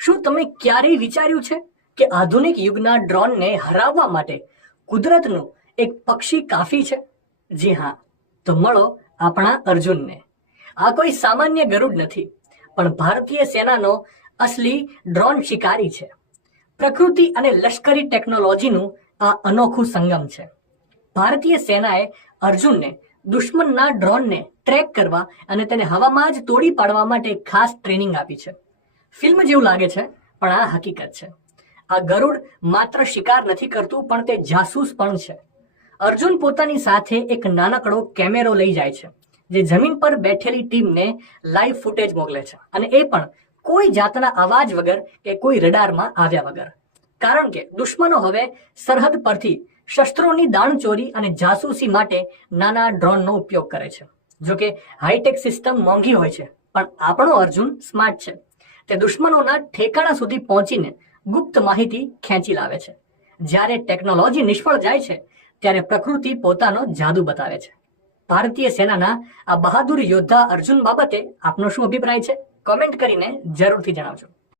શું તમે ક્યારેય વિચાર્યું છે કે આધુનિક યુગના ડ્રોનને હરાવવા માટે કુદરતનું એક પક્ષી કાફી છે? જી હા, તો મળો આપણા અર્જુનને. આ કોઈ સામાન્ય ગરુડ નથી, પણ ભારતીય સેનાનો અસલી ડ્રોન શિકારી છે. પ્રકૃતિ અને લશ્કરી ટેકનોલોજીનું આ અનોખું સંગમ છે. ભારતીય સેનાએ અર્જુનને દુશ્મનના ડ્રોનને ટ્રેક કરવા અને તેને હવામાં જ તોડી પાડવા માટે ખાસ ટ્રેનિંગ આપી છે. ફિલ્મ જેવું લાગે છે, પણ આ હકીકત છે. આ ગરુડ માત્ર શિકાર નથી કરતું, પણ તે જાસૂસ પણ છે. અર્જુન પોતાની સાથે એક નાનકડો કેમેરો લઈ જાય છે, જે જમીન પર બેઠેલી ટીમને લાઈવ ફૂટેજ મોકલે છે, અને એ પણ કોઈ જાતના અવાજ વગર કે કોઈ રડારમાં આવ્યા વગર. કારણ કે દુશ્મનો હવે સરહદ પરથી શસ્ત્રોની દાણચોરી અને જાસૂસી માટે નાના ડ્રોનનો ઉપયોગ કરે છે. જોકે હાઈટેક સિસ્ટમ મોંઘી હોય છે, પણ આપણો અર્જુન સ્માર્ટ છે. તે દુશ્મનોના ઠેકાણા સુધી પહોંચીને ગુપ્ત માહિતી ખેંચી લાવે છે. જ્યારે ટેકનોલોજી નિષ્ફળ જાય છે, ત્યારે પ્રકૃતિ પોતાનો જાદુ બતાવે છે. ભારતીય સેનાના આ બહાદુર યોદ્ધા અર્જુન બાબતે આપનો શું અભિપ્રાય છે? કોમેન્ટ કરીને જરૂરથી જણાવજો.